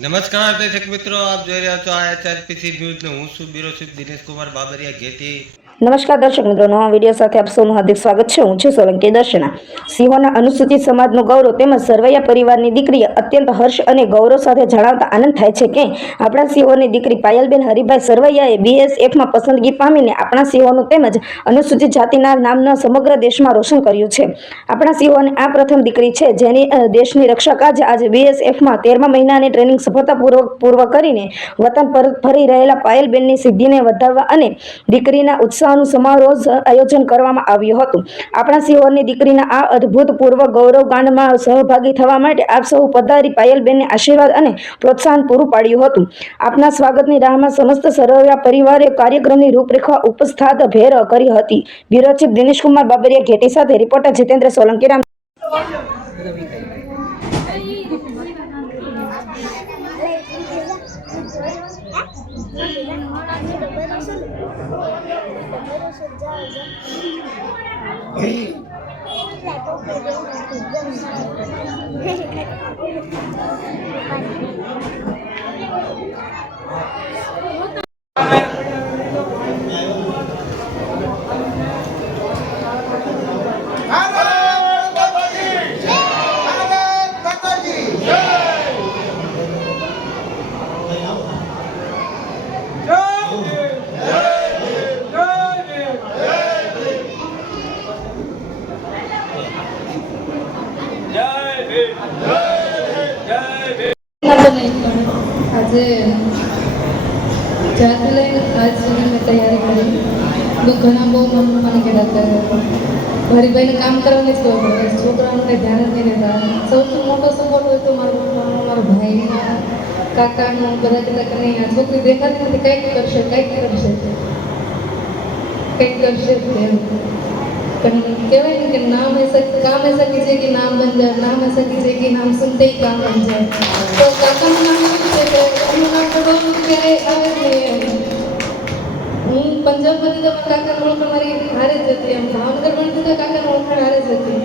નમસ્કાર, દર્શક મિત્રો, આપ જોઈ રહ્યા છો આ એચઆરપીસી ન્યૂઝ ને હું છું બ્યુરો ચીફ દિનેશ કુમાર બાબરિયા ઘેટી. નમસ્કાર દર્શક મિત્રો, નવા વીડિયો સાથે આપ સૌનું હાર્દિક સ્વાગત છે. હું છું સોલંકી દર્શના. સિંહોના અનુસૂચિત સમાજનું ગૌરવ તેમજ સરવૈયા પરિવારની દીકરી અત્યંત હર્ષ અને ગૌરવ સાથે જણાવતા આનંદ થાય છે કે આપણા સિંહોની દીકરી પાયલબેન હરિભાઈ સરવૈયાએ બીએસએફમાં પસંદગી પામીને આપણા સિંહોનું તેમજ અનુસૂચિત જાતિના નામના સમગ્ર દેશમાં રોશન કર્યું છે. આપણા સિંહોની આ પ્રથમ દીકરી છે, જેની દેશની રક્ષા કાજે આજે બીએસએફમાં તેરમા મહિનાની ટ્રેનિંગ સફળતાપૂર્વક, પૂર્વ કરીને વતન પર ફરી રહેલા પાયલબેનની સિદ્ધિને વધારવા અને દીકરીના ઉત્સાહનું સમારોહ આયોજન કરવામાં આવ્યું હતું. આપણા સિહોરની દીકરીના આ અદ્ભુતપૂર્વ ગૌરવગાનમાં સહભાગી થવા માટે આપ સૌ પધારી પાયલબેનને આશીર્વાદ અને પ્રોત્સાહન પૂરું પાડ્યું હતું. આપના સ્વાગતની રાહમાં સમસ્ત સરવૈયા પરિવારે કાર્યક્રમની રૂપરેખા ઉપસ્થાત ભેર કરી હતી. બ્યુરો દિનેશકુમાર બાબરિયા ઘેટી સાથે રિપોર્ટર જીતેન્દ્ર સોલંકી રામ 睡觉的时候，你俩都会比任何。આજે કામ કરવાની જ ખબર પડે. છોકરાઓને ધ્યાન જ નહીં રહેતા. સૌથી મોટો સપોર્ટ હોય તો મારો પપ્પાનો મારા ભાઈનો, કાકાનો, બધા કહેતા કે નહીં, આ છોકરી દેખાતી નથી, કંઈક કરશે કંઈક કરશે. કંઈક કરશે એમ. પણ કહેવાય ને કે નામ ऐसा काम ऐसा कीजिए कि नाम बन जाए नाम ऐसा कीजिए कि नाम सुनते ही काम बन जाए તો કાકાનું નામ એવું છે કે એમનું નામ બોલવાનું ક્યારેય આવે જ નહીં એમ. હું પંજાબમાંથી તો મારા કાકાનું ઓળખાણ મારી હારે જ હતી એમ ભાવનગર ભણતી તો કાકાનું ઓળખાણ હારે જ હતી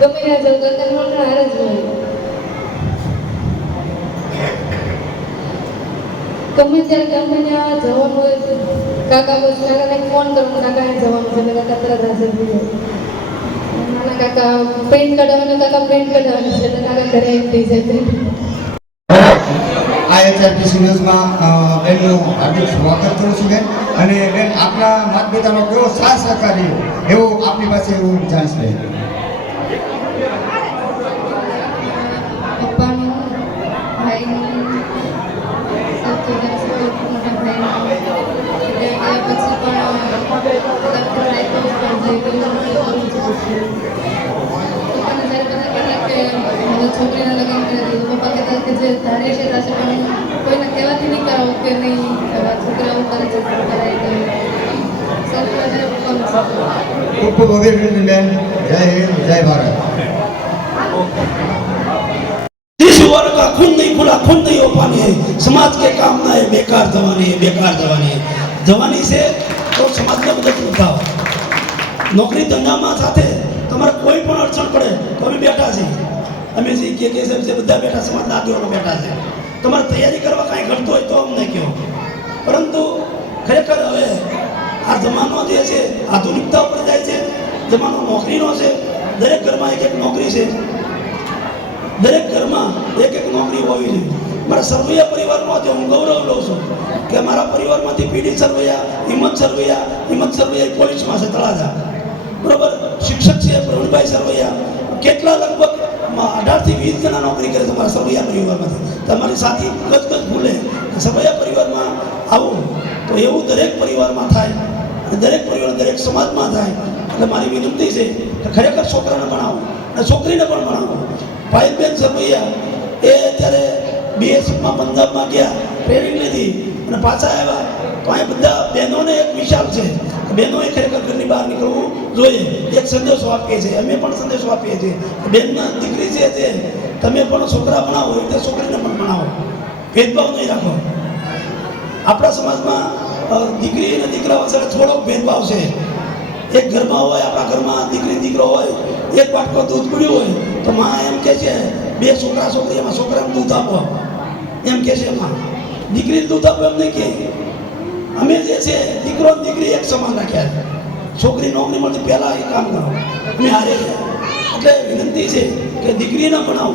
ગમે ત્યાં જાઉં કાકાનું ઓળખાણ હારે જ હોય ગમે ત્યારે ગમે ત્યાં જવાનું હોય તો કાકા બસ કાકાને ફોન કરવાનો કાકા અહીં જવાનું આઈએચઆરપીસી ન્યૂઝમાં બેનનું હાર્દિક છું બેન. અને બેન, આપના માતા પિતાનો કેવો સાથ સહકાર એવું આપની પાસે એવું જાણીશ બેન પપ્પાનું ભાઈનું સૌથી વધારે સપોર્ટ મોટા ભાઈનો એટલે ગયા પછી પણ બધા ટ્રાય તો પણ જઈ ગયું કરું છું પપ્પાને જ્યારે બધા કહેતા કે મારી છોકરીના લગ્ન કરી દીધું પપ્પા કહેતા કે જે ધારે છે થશે પણ કોઈને કહેવાથી નહીં કરાવું કે નહીં આ છોકરા આવું કરે છે તો કરાય તો સૌથી વધારે પપ્પાનો સપોર્ટ ખૂબ ખૂબ અભિનંદન બેન જય હિન્દ જય ભારત जिस वर्ग का खून नहीं खुला खून नहीं हो पानी है समाज के काम ना है बेकार जवानी है बेकार जवानी है जवानी से તો સમાજને મદદરૂપ થાવ નોકરી ધંધામાં સાથે તમારે કોઈ પણ અડચણ પડે તો અમે બેઠા છીએ અમે જે કે કે સાહેબ છે, બધા બેઠા સમાજના આગેવાનો બેઠા છે. તમારે તૈયારી કરવા કાંઈ ઘટતું હોય તો અમને કહો. પરંતુ ખરેખર હવે આ જમાનો જે છે, આધુનિકતા ઉપર જાય છે, જમાનો નોકરીનો છે, દરેક ઘરમાં એક એક નોકરી છે. દરેક ઘરમાં એક એક નોકરી હોવી જોઈએ. મારા સરવૈયા પરિવારમાં જે હું ગૌરવ લઉં છું કે મારા પરિવારમાંથી પીડી સરવૈયા, હિંમત સરવૈયા હિંમત સરવૈયા પોલીસમાં છે, તળાજા. પ્રવીણભાઈ સરવૈયા, કેટલા લગભગ અઢારથી વીસ જણા નોકરી કરે તમારા મારા સરવૈયા પરિવારમાંથી. તમારી સાથી ગત ગત ભૂલે. સરવૈયા પરિવારમાં આવું તો એવું દરેક પરિવારમાં થાય, અને દરેક પરિવાર દરેક સમાજમાં થાય, એટલે મારી વિનંતી છે કે ખરેખર છોકરાને ભણાવો, અને છોકરીને પણ ભણાવો. ભાઈબેન સરવૈયા, એ અત્યારે બીએસએફમાં પંજાબમાં ગયા ટ્રેનિંગ લીધી, અને પાછા આવ્યા. તો અહીં બધા બહેનોને એક વિશાલ છે. બહેનોએ ખરેખર ઘરની બહાર નીકળવું જોઈએ. એક સંદેશો આપીએ છીએ. અમે પણ સંદેશો આપીએ છીએ. બહેનના દીકરી છે તે તમે પણ છોકરા ભણાવો એટલે છોકરીને પણ ભણાવો ભેદભાવ નહીં રાખો. આપણા સમાજમાં દીકરી અને દીકરા વચ્ચે થોડોક ભેદભાવ છે. એક ઘરમાં હોય, આપણા ઘરમાં દીકરી, દીકરો હોય, એક વાટકો દૂધ પીડ્યું હોય, તો માં એમ કે છે, બે છોકરા છોકરી, એમાં છોકરાને દૂધ આપો. એમ કે છે એમાં દીકરી દૂધ આપો એમ નહીં કે અમે જે છે, દીકરો દીકરી એક સમાન રાખ્યા છે. છોકરી નોકરી મળતી પહેલાં એ કામ કરો. અમે હારે છે. એટલે વિનંતી છે કે દીકરીને ભણાવો.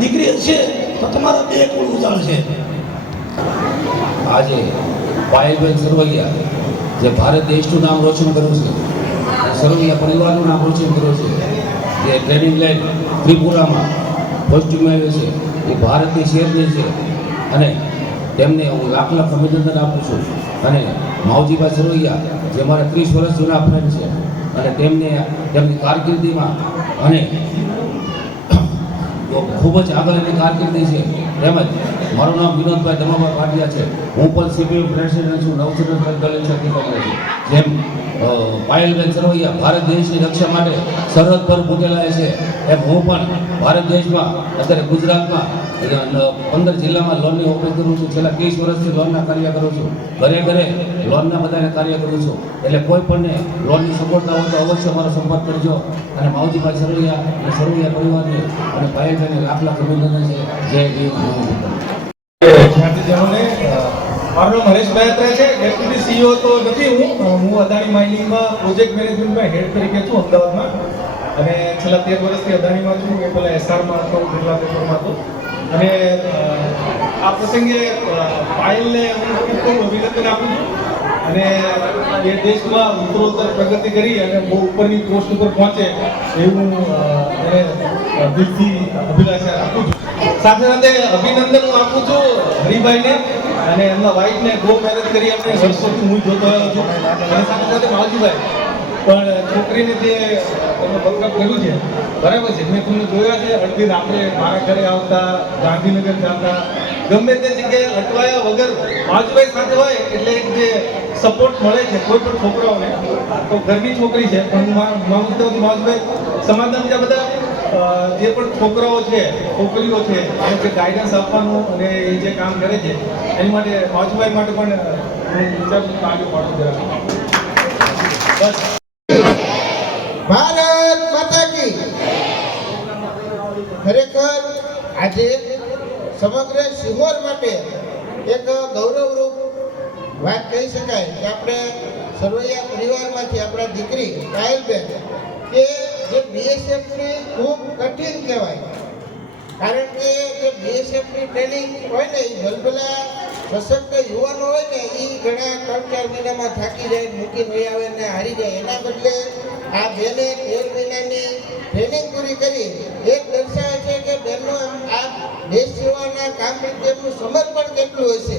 દીકરી છે, તો તમારા બે કુળ ઉજાળશે આજે પાયલબેન સરવૈયા જે ભારત દેશનું નામ રોશન કર્યું છે, સરવૈયા પરિવારનું નામ રોશન કર્યું છે, જે ટ્રેનિંગ લાઇન ત્રિપુરામાં પોસ્ટિંગ મેળવે છે, એ ભારતની શેરની છે, અને તેમને હું લાખ લાખ અભિનંદન આપું છું. અને માવજીભાઈ સરોયા જે મારા ત્રીસ વર્ષ જૂના ફ્રેન્ડ છે. અને તેમને, તેમની કારકિર્દીમાં અને ખૂબ જ આગળની કારકિર્દી છે. તેમજ મારું નામ વિનોદભાઈ દમાભાઈ પાટિયા છે. હું પણ સીપીએમ પ્રેસિડેન્ટ છું નવચંદ્ર દલિત શક્તિ કોંગ્રેસ. જેમ પાયલબેન સરવૈયા ભારત દેશની રક્ષા માટે સરહદ પર મૂકેલા છે, એમ હું પણ ભારત દેશમાં, અત્યારે ગુજરાતમાં પંદર જિલ્લામાં લોનની ઓફિસ કરું છું. છેલ્લા ત્રીસ વર્ષથી લોનના કાર્ય કરું છું. ઘરે ઘરે લોનના બધાને કાર્ય કરું છું. એટલે કોઈ પણને લોનની સગવડતા હોય તો અવશ્ય મારો સંપર્ક કરજો. અને માવજીભાઈ સરવૈયા અને સરવૈયા પરિવારને અને ભાઈ લાખ લાખ અભિનંદન છે. જય દેવ જ્ઞાતિજનોને અ, મારું નામ હરેશ મહેત્રા છે. ડેપ્યુટી સીઈઓ તો નથી હું હું અદાણી માઇનિંગમાં પ્રોજેક્ટ મેનેજમેન્ટમાં હેડ તરીકે છું અમદાવાદમાં. અને છેલ્લા તેર વર્ષથી અદાણીમાં છું. એ પહેલાં એસઆરમાં હતો બિરલા પેપરમાં હતો. અને આ પ્રસંગે પાયલને હું ખૂબ ખૂબ અભિનંદન આપું છું. અને એ દેશમાં ઉત્તરોત્તર પ્રગતિ કરી અને બહુ ઉપરની પોસ્ટ ઉપર પહોંચે એવું એને દિલથી અભિલાષા રાખું છું. સાથે સાથે અભિનંદન આપું છું હરિભાઈને અને એમના વાઈફને બહુ મહેનત કરી આપણે વર્ષોથી હું જોતો આવ્યો છું. અને સાથે સાથે માવજીભાઈ. પણ છોકરીને જે તમે વર્કઅપ કર્યું છે, બરાબર છે. મેં તમને જોયા છે અડધી રાત્રે મારા ઘરે આવતા, ગાંધીનગર જતા. ગમે તે જગ્યાએ અટવાયા વગર માવજીભાઈ સાથે હોય એટલે એક જે સપોર્ટ મળે છે, કોઈ પણ છોકરાઓને, તો ઘરની છોકરી છે. પણ હું માનું માવજીભાઈ સમાજના બધા જે પણ છોકરાઓ છે, છોકરીઓ છે, એને જે ગાઈડન્સ આપવાનું અને એ જે કામ કરે છે, એની માટે માવજીભાઈ માટે પણ વિચારું આગળ પાડું જરા ભારત માતા કી. ખરેખર આજે સમગ્ર સિહોર માટે એક ગૌરવરૂપ વાત કહી શકાય કે આપણે સરવૈયા પરિવારમાંથી આપણા દીકરી કાયલબેન કે જે બીએસએફની ખૂબ કઠિન કહેવાય. કારણ કે જે બીએસએફની ટ્રેનિંગ હોય ને એ ભલભલા સશક્ત યુવાનો હોય ને એ ઘણા ત્રણ ચાર મહિનામાં થાકી જાય, મૂકી નહીં આવે ને હારી જાય. એના બદલે આ બેને તેર મહિનાની ટ્રેનિંગ પૂરી કરી એક દર્શાવે છે કે બેનનો આ દેશ સેવાના કામ પ્રત્યેનું સમર્પણ કેટલું હશે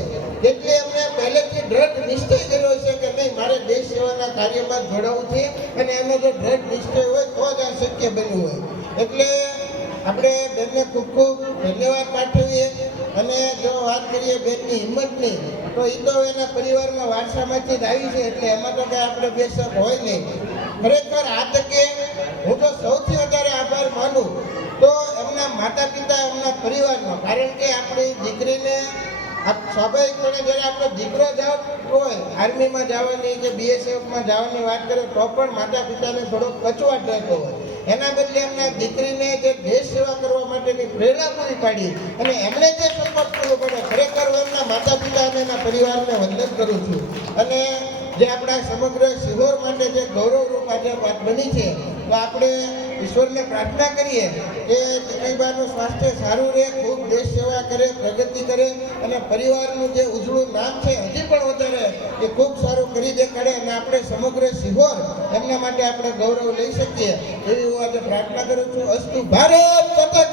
એટલે એમને પહેલેથી દ્રઢ નિશ્ચય કર્યો છે કે નહીં, મારે દેશ સેવાના કાર્યમાં જોડાવું છે. અને એનો જો દ્રઢ નિશ્ચય હોય શક્ય બન્યું હોય. એટલે આપણે બેનને ખૂબ ખૂબ ધન્યવાદ પાઠવીએ અને જો વાત કરીએ બેનની હિંમતની, તો એ તો એના પરિવારમાં વારસામાંથી જ આવી છે, એટલે એમાં તો કંઈ આપણે બેશક હોય નહીં. ખરેખર આ તકે હું તો સૌથી વધારે આભાર માનું. તો એમના માતા પિતા એમના પરિવારનો, કારણ કે આપણી દીકરીને સ્વાભાવિકપણે જ્યારે આપણો દીકરો જાવ હોય, આર્મીમાં જવાની કે બીએસએફમાં જવાની વાત કરે, તો પણ માતા પિતાને થોડોક કચવાટ રહેતો હોય. એના બદલે એમના દીકરીને જે દેશ સેવા કરવા માટેની પ્રેરણા પૂરી પાડી અને એમણે જે સપોર્ટ કરવો પડે ખરેખર હું એમના માતા પિતા અને એના પરિવારને વંદન કરું છું. અને જે આપણા સમગ્ર સિહોર માટે જે ગૌરવરૂપ આજે વાત બની છે, તો આપણે ઈશ્વરને પ્રાર્થના કરીએ કે દીકરીબાનું સ્વાસ્થ્ય સારું રહે, ખૂબ દેશ સેવા કરે, પ્રગતિ કરે અને પરિવારનું જે ઉજળું નામ છે, હજી પણ વધારે, એ ખૂબ સારું કરી દેખાડે અને આપણે સમગ્ર સિહોર એમના માટે આપણે ગૌરવ લઈ શકીએ. એવી હું આજે પ્રાર્થના કરું છું. અસ્તુ ભારત માતા